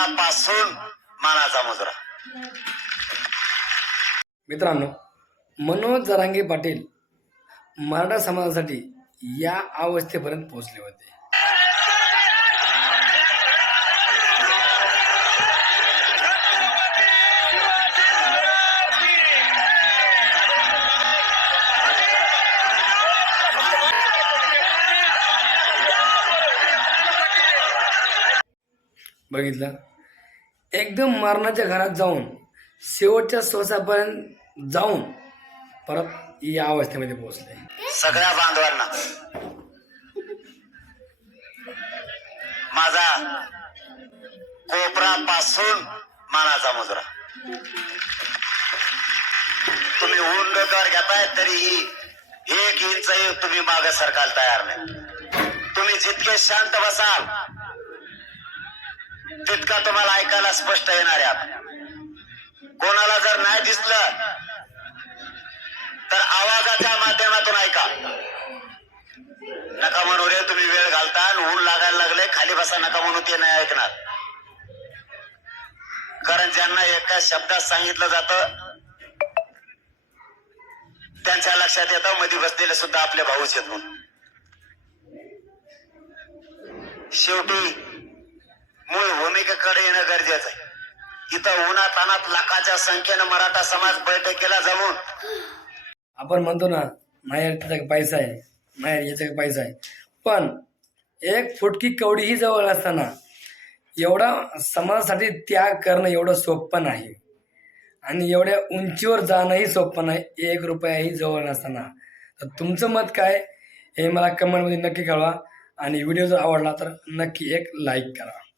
मनापासून पासून मानाचा मुजरा. मित्रांनो मनोज जरांगे पाटील मराठा समाजासाठी या अवस्थेपर्यंत पोहोचले होते. बघितलं? एकदम मरणाच्या घरात जाऊन शेवटच्या श्वासापर्यंत जाऊन परत या अवस्थेमध्ये पोहोचले. सगळ्या बांधवांना. माझा कोपरा पासून मानाचा मुजरा. तुम्ही ऊन डोक्यावर घेताय तरीही एक इंचही तुम्ही मागे सरकायला तयार नाही. तुम्ही जितके शांत बसाल तितका तुम्हाला ऐकायला स्पष्ट येणार आहे. कोणाला जर नाही दिसलं तर आवाजाच्या माध्यमातून ऐका. नका म्हणू रे तुम्ही वेळ घालता आणि ऊन लागायला लागले खाली बसा नका म्हणू ते नाही ऐकणार. कारण ज्यांना एका शब्दात सांगितलं जातं त्यांच्या लक्षात येतं मध्ये बसलेले सुद्धा आपले भाऊच येत म्हणून. शेवटी भूमिकेकडे येणं गरजेचं आहे. इथं उन्हात अनात लाखाच्या संख्येनं मराठा समाज बैठकीला जमून. आपण म्हणतो ना माहेर त्याचा पैसा आहे माहेर याचा पैसा आहे. पण एक फुटकी कवडीही जवळ असताना एवढा समाजासाठी त्याग करणं एवढं सोपं नाही. आणि एवढ्या उंचीवर जाणंही सोपं नाही एक रुपयाही जवळ नसताना. तर तुमचं मत काय? हे मला कमेंटमध्ये नक्की कळवा. आणि व्हिडिओ जर आवडला तर नक्की एक लाईक करा.